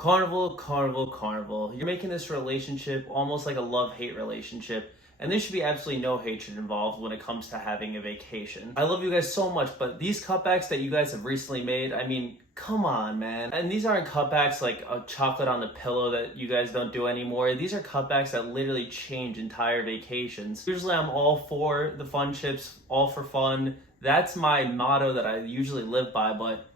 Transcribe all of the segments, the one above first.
Carnival, Carnival, Carnival. You're making this relationship almost like a love-hate relationship, and there should be absolutely no hatred involved when it comes to having a vacation. I love you guys so much, but these cutbacks that you guys have recently made, I mean, come on, man. And these aren't cutbacks like a chocolate on the pillow that you guys don't do anymore. These are cutbacks that literally change entire vacations. Usually I'm all for the fun trips, all for fun. That's my motto that I usually live by, but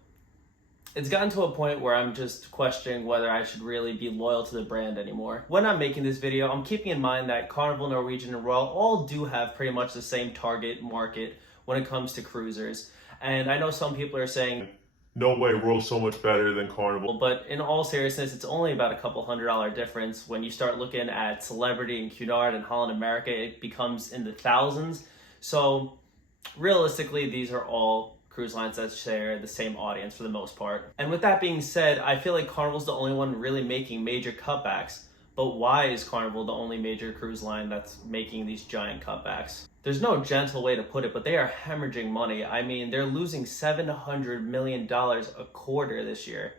it's gotten to a point where I'm just questioning whether I should really be loyal to the brand anymore. When I'm making this video, I'm keeping in mind that Carnival, Norwegian, and Royal all do have pretty much the same target market when it comes to cruisers. And I know some people are saying, no way, Royal's so much better than Carnival. but in all seriousness, it's only about a couple $100 difference. When you start looking at Celebrity and Cunard and Holland America, it becomes in the thousands. So realistically, these are all cruise lines that share the same audience for the most part. And with that being said, I feel like Carnival's the only one really making major cutbacks. But why is Carnival the only major cruise line that's making these giant cutbacks? There's no gentle way to put it, but they are hemorrhaging money. I mean, they're losing $700 million a quarter this year.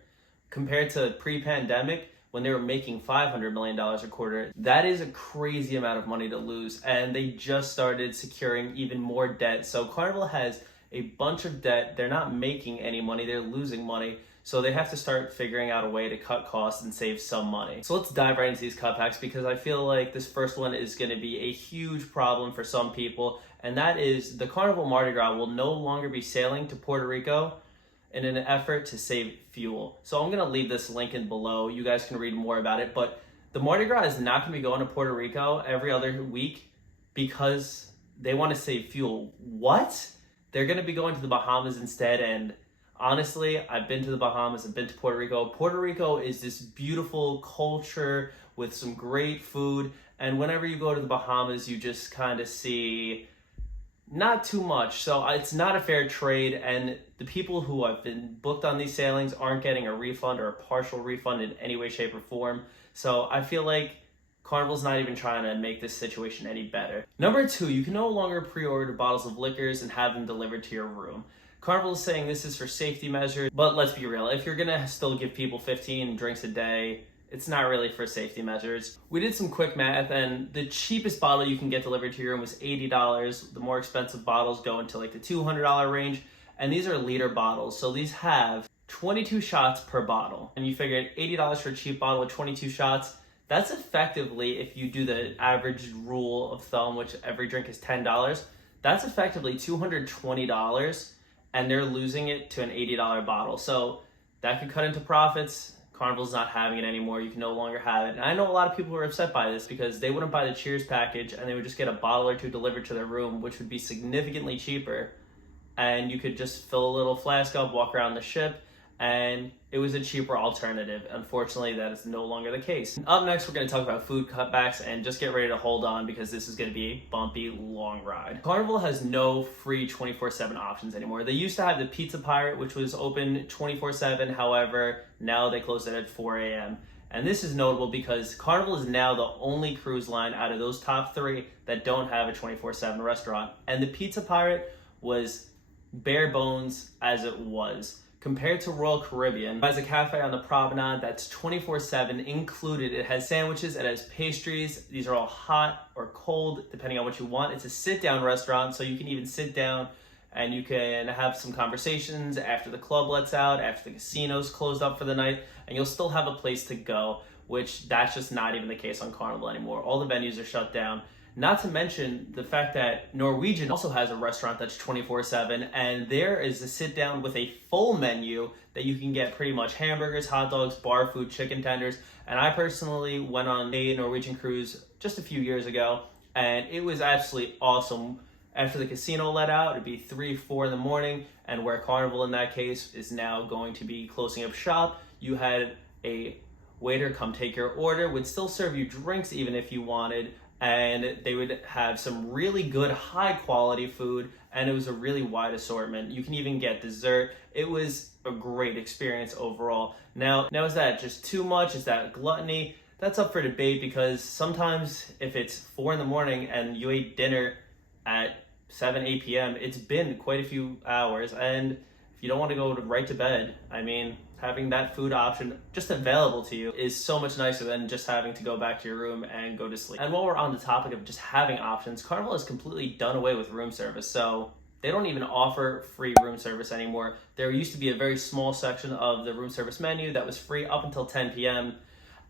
Compared to pre-pandemic, when they were making $500 million a quarter, that is a crazy amount of money to lose. And they just started securing even more debt. So Carnival has a bunch of debt. They're not making any money, they're losing money. So they have to start figuring out a way to cut costs and save some money. So let's dive right into these cutbacks, because I feel like this first one is going to be a huge problem for some people. And that is the Carnival Mardi Gras will no longer be sailing to Puerto Rico in an effort to save fuel. So I'm going to leave this link in below. You guys can read more about it. But the Mardi Gras is not going to be going to Puerto Rico every other week because they want to save fuel. What? They're going to be going to the Bahamas instead. And honestly, I've been to the Bahamas, I've been to Puerto Rico. Puerto Rico is this beautiful culture with some great food. And whenever you go to the Bahamas, you just kind of see not too much. So it's not a fair trade. And the people who have been booked on these sailings aren't getting a refund or a partial refund in any way, shape, or form. So I feel like Carnival's not even trying to make this situation any better. Number two, you can no longer pre-order bottles of liquors and have them delivered to your room. Carnival is saying this is for safety measures, but let's be real. If you're gonna still give people 15 drinks a day, it's not really for safety measures. We did some quick math, and the cheapest bottle you can get delivered to your room was $80. The more expensive bottles go into like the $200 range, and these are liter bottles. So these have 22 shots per bottle. And you figure $80 for a cheap bottle with 22 shots, that's effectively, if you do the average rule of thumb, which every drink is $10, that's effectively $220, and they're losing it to an $80 bottle. So that could cut into profits. Carnival's not having it anymore. You can no longer have it. And I know a lot of people are upset by this because they wouldn't buy the Cheers package and they would just get a bottle or two delivered to their room, which would be significantly cheaper. And you could just fill a little flask up, walk around the ship, and it was a cheaper alternative. Unfortunately, that is no longer the case. Up next, we're going to talk about food cutbacks, and just get ready to hold on because this is going to be a bumpy, long ride. Carnival has no free 24/7 options anymore. They used to have the Pizza Pirate, which was open 24/7. However, now they close it at 4 a.m. And this is notable because Carnival is now the only cruise line out of those top three that don't have a 24/7 restaurant. And the Pizza Pirate was bare bones as it was. Compared to Royal Caribbean, it has a cafe on the promenade that's 24/7 included. It has sandwiches, it has pastries. These are all hot or cold, depending on what you want. It's a sit-down restaurant, so you can even sit down and you can have some conversations after the club lets out, after the casino's closed up for the night, and you'll still have a place to go, which that's just not even the case on Carnival anymore. All the venues are shut down. Not to mention the fact that Norwegian also has a restaurant that's 24/7, and there is a sit down with a full menu that you can get pretty much hamburgers, hot dogs, bar food, chicken tenders. And I personally went on a Norwegian cruise just a few years ago, and it was absolutely awesome. After the casino let out, it'd be 3, 4 in the morning, and where Carnival in that case is now going to be closing up shop, you had a waiter come take your order, would still serve you drinks even if you wanted, and they would have some really good high quality food, and it was a really wide assortment. You can even get dessert. It was a great experience overall. Now is that just too much? Is that gluttony? That's up for debate, because sometimes if it's 4 in the morning and you ate dinner at 7, 8 p.m., it's been quite a few hours, and if you don't want to go right to bed, I mean, having that food option just available to you is so much nicer than just having to go back to your room and go to sleep. And while we're on the topic of just having options, Carnival has completely done away with room service. So they don't even offer free room service anymore. There used to be a very small section of the room service menu that was free up until 10 p.m.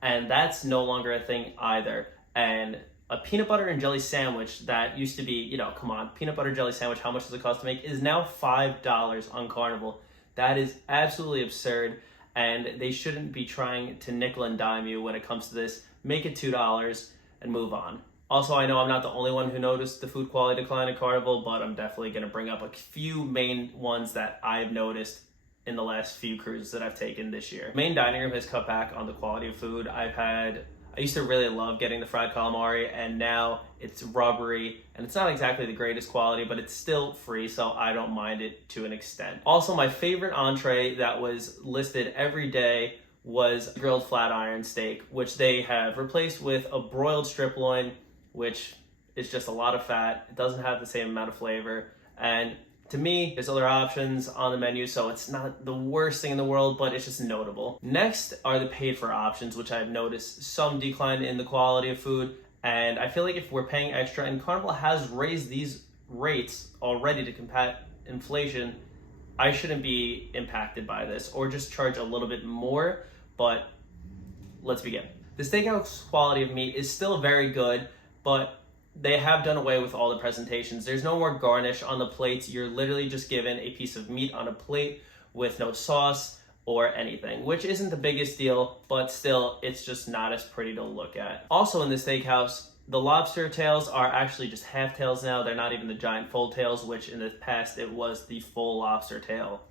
and that's no longer a thing either. And a peanut butter and jelly sandwich that used to be, you know, come on, peanut butter jelly sandwich, how much does it cost to make, is now $5 on Carnival. That is absolutely absurd, and they shouldn't be trying to nickel and dime you when it comes to this. Make it $2 and move on. Also, I know I'm not the only one who noticed the food quality decline at Carnival, but I'm definitely going to bring up a few main ones that I've noticed in the last few cruises that I've taken this year. Main dining room has cut back on the quality of food. I used to really love getting the fried calamari, and now it's rubbery, and it's not exactly the greatest quality, but it's still free, so I don't mind it to an extent. Also, my favorite entree that was listed every day was grilled flat iron steak, which they have replaced with a broiled strip loin, which is just a lot of fat. It doesn't have the same amount of flavor, and to me, there's other options on the menu, so it's not the worst thing in the world, but it's just notable. Next are the paid for options, which I've noticed some decline in the quality of food, and I feel like if we're paying extra, and Carnival has raised these rates already to combat inflation, I shouldn't be impacted by this, or just charge a little bit more, but let's begin. The steakhouse quality of meat is still very good, but they have done away with all the presentations. There's no more garnish on the plates. You're literally just given a piece of meat on a plate with no sauce or anything, which isn't the biggest deal, but still, it's just not as pretty to look at. Also in the steakhouse, the lobster tails are actually just half tails now. They're not even the giant full tails, which in the past it was the full lobster tail.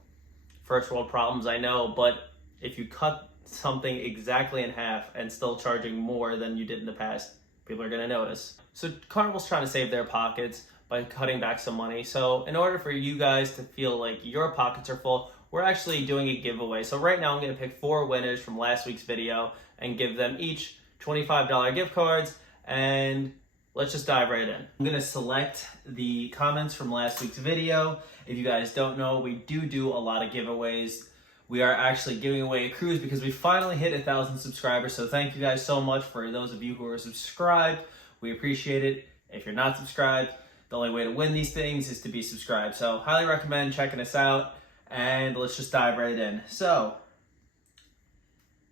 First world problems, I know, but if you cut something exactly in half and still charging more than you did in the past, people are gonna notice. So Carnival's trying to save their pockets by cutting back some money. So in order for you guys to feel like your pockets are full, we're actually doing a giveaway. So right now I'm gonna pick 4 winners from last week's video and give them each $25 gift cards, and let's just dive right in. I'm gonna select the comments from last week's video. If you guys don't know, we do a lot of giveaways. We are actually giving away a cruise because we finally hit 1,000 subscribers. So thank you guys so much for those of you who are subscribed. We appreciate it. If you're not subscribed, the only way to win these things is to be subscribed. So highly recommend checking us out, and let's just dive right in. So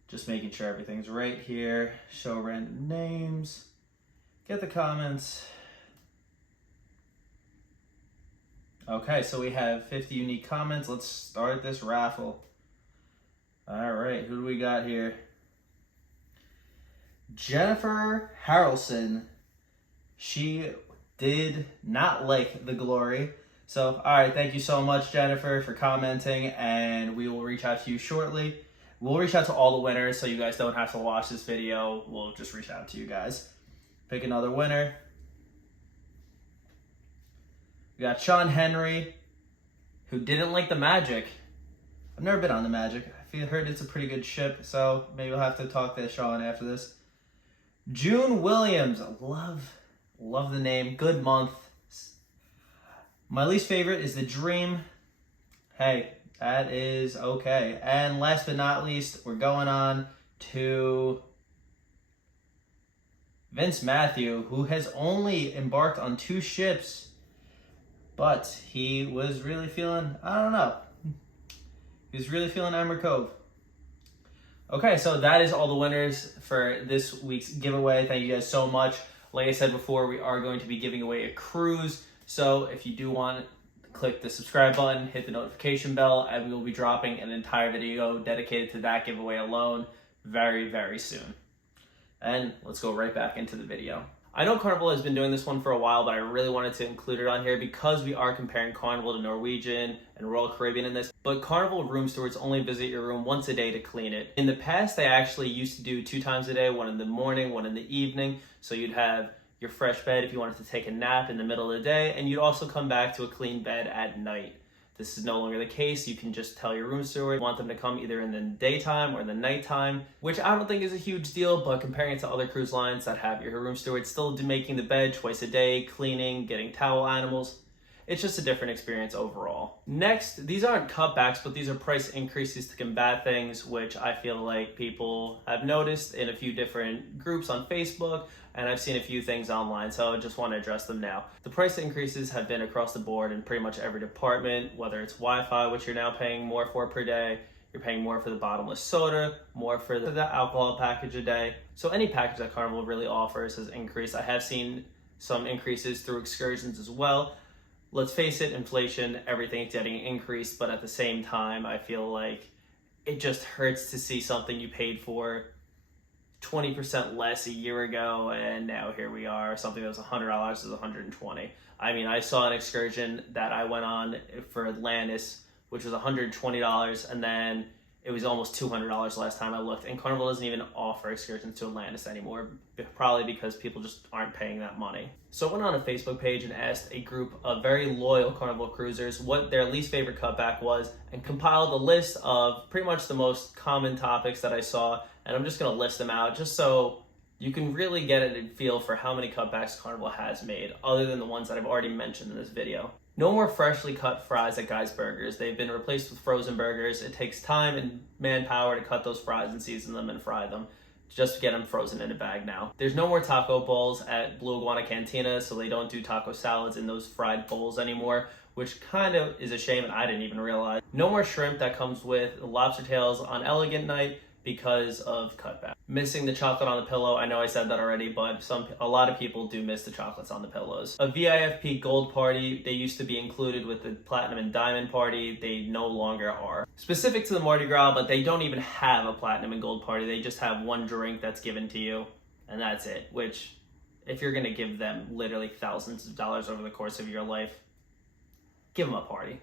just making sure everything's right here. Show random names. Get the comments. Okay, so we have 50 unique comments. Let's start this raffle. All right, who do we got here? Jennifer Harrelson. She did not like the glory. So, all right, thank you so much, Jennifer, for commenting, and we will reach out to you shortly. We'll reach out to all the winners so you guys don't have to watch this video. We'll just reach out to you guys. Pick another winner. We got Sean Henry, who didn't like the Magic. I've never been on the Magic. Heard it's a pretty good ship, so maybe we'll have to talk to Sean after this. June Williams, love the name. Good month. My least favorite is the Dream. Hey, that is okay. And last but not least, we're going on to Vince Matthew, who has only embarked on 2 ships, but he was really feeling, I don't know, he was really feeling Emmer Cove. Okay, so that is all the winners for this week's giveaway. Thank you guys so much. Like I said before, we are going to be giving away a cruise. So if you do want, click the subscribe button, hit the notification bell, and we will be dropping an entire video dedicated to that giveaway alone very, very soon. And let's go right back into the video. I know Carnival has been doing this one for a while, but I really wanted to include it on here because we are comparing Carnival to Norwegian and Royal Caribbean in this. But Carnival room stewards only visit your room once a day to clean it. In the past, they actually used to do 2 times a day, one in the morning, one in the evening. So you'd have your fresh bed if you wanted to take a nap in the middle of the day, and you'd also come back to a clean bed at night. This is no longer the case. You can just tell your room steward you want them to come either in the daytime or the nighttime, which I don't think is a huge deal, but comparing it to other cruise lines that have your room steward still making the bed twice a day, cleaning, getting towel animals, it's just a different experience overall. Next, these aren't cutbacks, but these are price increases to combat things, which I feel like people have noticed in a few different groups on Facebook, and I've seen a few things online, so I just want to address them now. The price increases have been across the board in pretty much every department, whether it's Wi-Fi, which you're now paying more for per day, you're paying more for the bottomless soda, more for the alcohol package a day. So any package that Carnival really offers has increased. I have seen some increases through excursions as well. Let's face it, inflation, everything's getting increased, but at the same time, I feel like it just hurts to see something you paid for 20% less a year ago, and now here we are, something that was $100 is $120. I mean, I saw an excursion that I went on for Atlantis, which was $120, and then it was almost $200 last time I looked. And Carnival doesn't even offer excursions to Atlantis anymore, probably because people just aren't paying that money. So I went on a Facebook page and asked a group of very loyal Carnival cruisers what their least favorite cutback was, and compiled a list of pretty much the most common topics that I saw. And I'm just gonna list them out just so you can really get a feel for how many cutbacks Carnival has made, other than the ones that I've already mentioned in this video. No more freshly cut fries at Guy's Burgers. They've been replaced with frozen burgers. It takes time and manpower to cut those fries and season them and fry them, just to get them frozen in a bag now. There's no more taco bowls at Blue Iguana Cantina, so they don't do taco salads in those fried bowls anymore, which kind of is a shame, and I didn't even realize. No more shrimp that comes with lobster tails on Elegant Night because of cutback. Missing the chocolate on the pillow, I know I said that already, but a lot of people do miss the chocolates on the pillows. A VIFP Gold party, they used to be included with the Platinum and Diamond party, they no longer are. Specific to the Mardi Gras, but they don't even have a Platinum and Gold party, they just have one drink that's given to you, and that's it, which, if you're gonna give them literally thousands of dollars over the course of your life, give them a party.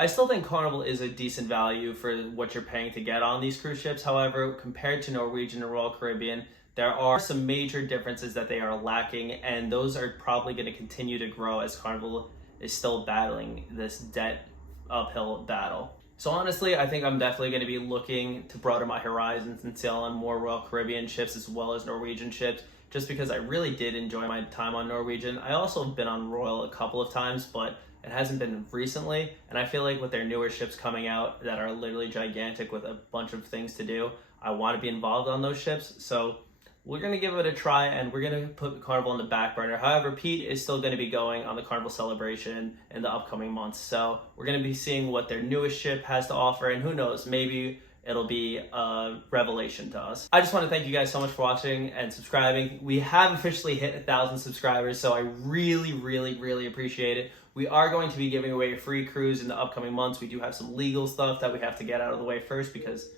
I still think Carnival is a decent value for what you're paying to get on these cruise ships. However, compared to Norwegian and Royal Caribbean, there are some major differences that they are lacking, and those are probably going to continue to grow as Carnival is still battling this debt uphill battle. So honestly, I think I'm definitely going to be looking to broaden my horizons and sail on more Royal Caribbean ships as well as Norwegian ships, just because I really did enjoy my time on Norwegian. I also have been on Royal a couple of times, but it hasn't been recently, and I feel like with their newer ships coming out that are literally gigantic with a bunch of things to do, I want to be involved on those ships. So we're going to give it a try, and we're going to put Carnival on the back burner. However, Pete is still going to be going on the Carnival celebration in the upcoming months, so we're going to be seeing what their newest ship has to offer, and who knows, maybe it'll be a revelation to us. I just want to thank you guys so much for watching and subscribing. We have officially hit 1,000 subscribers, so I really, really, really appreciate it. We are going to be giving away a free cruise in the upcoming months. We do have some legal stuff that we have to get out of the way first, because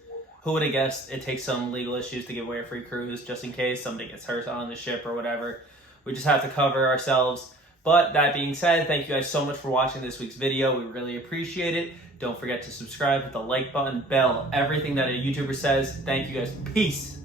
who would have guessed it takes some legal issues to give away a free cruise just in case somebody gets hurt on the ship or whatever. We just have to cover ourselves. But that being said, thank you guys so much for watching this week's video. We really appreciate it. Don't forget to subscribe, hit the like button, bell, everything that a YouTuber says. Thank you guys. Peace.